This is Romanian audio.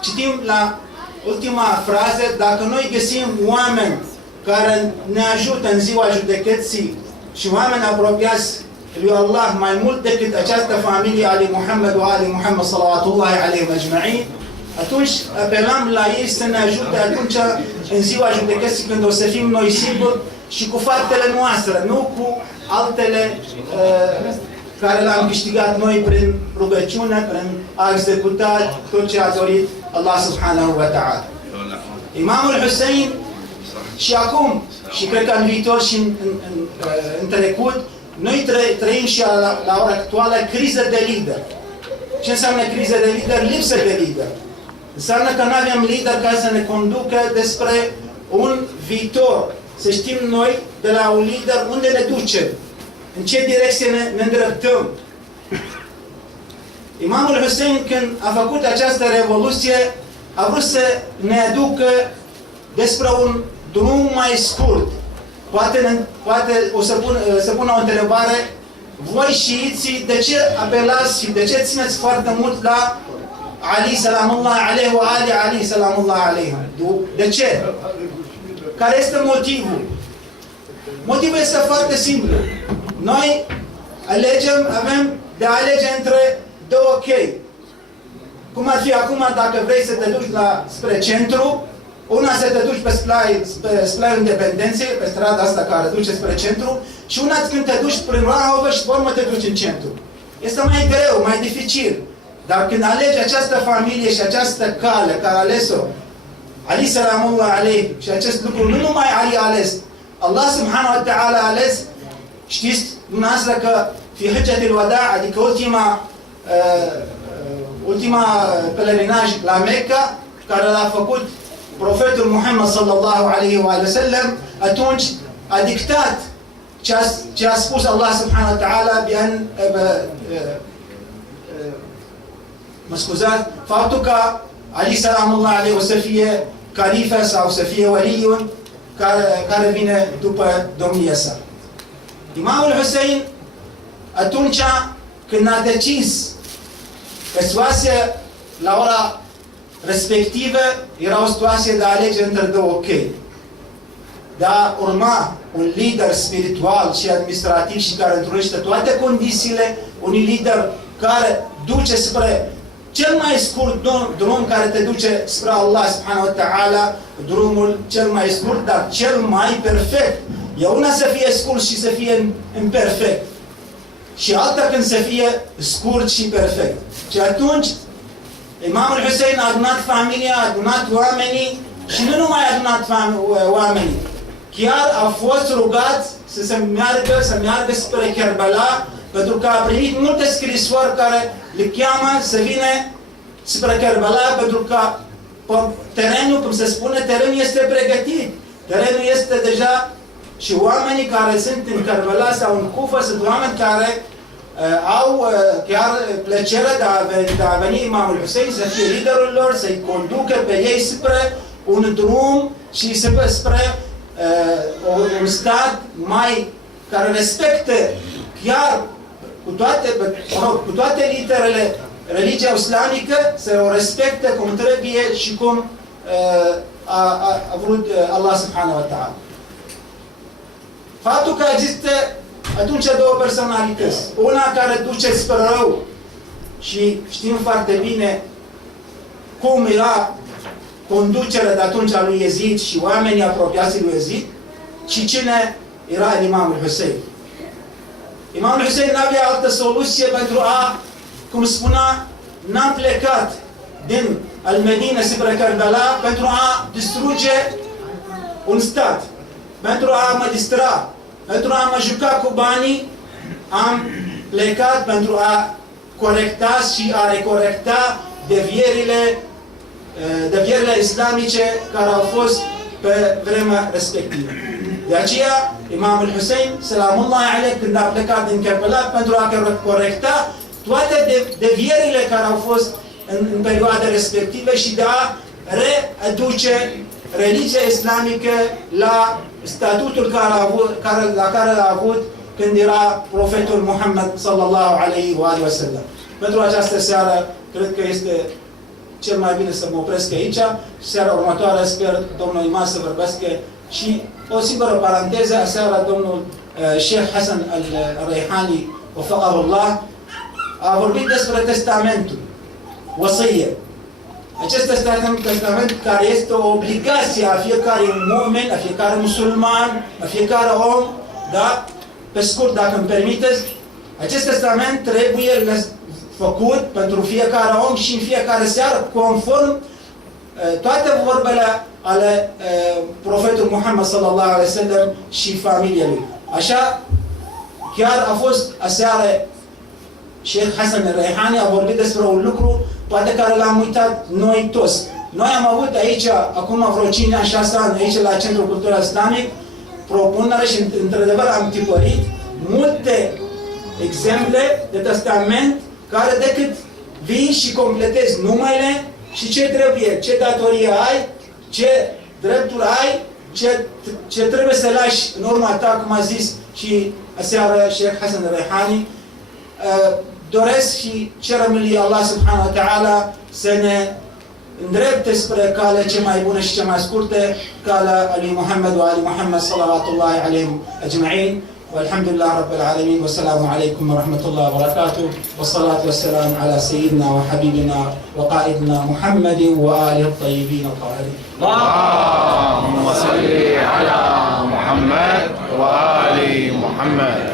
citim la ultima frază, dacă noi găsim oameni care ne ajută în ziua judecății și oameni apropiați lui Allah mai mult decât această familie Ali Muhammad wa Ali Muhammad salawatullahi alaihim ajma'in, atunci apelăm la ei să ne ajute atunci în ziua judecății, când o să fim noi siguri și cu faptele noastre, nu cu altele care l-am câștigat noi prin rugăciune, prin a executa tot ce a dorit Allah subhanahu wa ta'ala. Imamul Hussein și acum, și cred că în viitor și în trecut, noi trăim și la ora actuală criză de lider. Ce înseamnă criză de lider? Lipsă de lider. Înseamnă că nu avem lider care să ne conducă despre un viitor. Să știm noi de la un lider unde ne ducem, în ce direcție ne îndreptăm. Imamul Hussein, când a făcut această revoluție, a vrut să ne aducă despre un drum mai scurt. Poate o să pună o întrebare: voi șiiții, de ce apelați și de ce țineți foarte mult la Ali salamullah alaihi wa Ali Ali salamullah alaihi? De ce? Care este motivul? Motivul este foarte simplu. Noi avem de a alege între două chei. Cum ar fi acum dacă vrei să te duci spre centru, una să te duci pe Splaiul Independenței, pe strada asta care duce spre centru, și una când te duci prin Rahova și pe urmă te duci în centru. Este mai greu, mai dificil. Dar când alegi această familie și această cale care a ales-o Ali salamullah alaihi, și acest lucru nu numai Ali a ales, Allah subhanahu wa ta'ala a ales, știți dumneavoastră că fi Hajjatul Wada, adică ultima pelerinaj la Mecca, care l-a făcut profetul Muhammad sallallahu alaihi wa sallam, atunci a dictat ce a spus Allah subhanahu wa ta'ala, mă scuzați, faptul că Ali salamullah alaihi o să fie califa sau să fie waliun care vine după domnia sa. Imamul Hussein, atunci când a decis că situația la ora respectivă era o situație de a alege între două chei. De a urma un lider spiritual și administrativ și care întrunește toate condițiile, un lider care duce spre cel mai scurt drum care te duce spre Allah subhanahu wa ta'ala, drumul cel mai scurt, dar cel mai perfect. E una să fie scurt și să fie imperfect. Și alta când să fie scurt și perfect. Și atunci, Imamul Hussein a adunat familia, a adunat oamenii și nu numai a adunat oamenii. Chiar a fost rugat să meargă spre Kerbala, pentru că a primit multe scrisori care le cheamă să vină spre Kerbala, pentru că terenul, cum se spune, terenul este pregătit. Terenul este deja, și oamenii care sunt în Kerbala sau în Kufa sunt oameni care au chiar plăcerea de a veni Imamul Hussein să fie liderul lor, să-i conducă pe ei spre un drum și spre un stat care respectă chiar cu toate literele religia islamică, să o respecte cum trebuie și cum a vrut Allah subhanahu wa ta'ala. Faptul că există atunci două personalități. Una care duce spre rău și știm foarte bine cum era conducerea de atunci a lui Yazid și oamenii apropiați lui Yazid, și cine era Imamul Hussein. Imamul Hussein n-avea altă soluție pentru a, cum spunea, n-am plecat din Al-Medina spre Karbala pentru a distruge un stat, pentru a mă distra, pentru a mă juca cu banii. Am plecat pentru a corecta și a recorecta devierile islamice care au fost pe vremea respectivă. De aceea, Imamul Hussein, salamullah alaihi, când a plecat din Kerbala pentru a corecta toate devierile care au fost în perioada respectivă și de a readuce religia islamică la statutul la care l-a avut când era profetul Muhammad sallallahu alaihi wa sallam. Pentru această seară, cred că este cel mai bine să mă opresc aici. Seara următoare sper domnul imam să vorbească și o singură paranteză. Aseară domnul Sheikh Hassan al-Rayhani, wafaqahullah, a vorbit despre testamentul, wasiyya. Acest testament care este o obligație a fiecare mu'min, a fiecare musulman, a fiecare om, da? Pe scurt, dacă îmi permiteți, acest testament trebuie făcut pentru fiecare om și în fiecare seară, conform toate vorbele ale profetului Muhammad sallallahu alaihi wasallam și familiei lui. Așa, chiar a fost aseară Sheikh Hassan al-Rayhani a vorbit despre un lucru poate care l-am uitat noi toți. Noi am avut aici, acum vreo 5 ani, 6 ani, aici la Centrul Cultural Islamic, propunere și într-adevăr am tipărit multe exemple de testament care decât vii și completezi numele și ce trebuie, ce datorie ai, ce drepturi ai, ce trebuie să lași în urma ta, cum a zis și aseară Sheikh Hassan al-Rayhani. Doresc și cerem lui Allah subhanahu wa ta'ala să ne îndrepte spre calea cea mai bună și cea mai scurtă, calea lui Muhammad wa ali Muhammad sallallahu alaihi ajma'in. والحمد لله رب العالمين والسلام عليكم ورحمة الله وبركاته والصلاة والسلام على سيدنا وحبيبنا وقائدنا محمد وآله الطيبين الطاهرين. اللهم صل على محمد وآل محمد.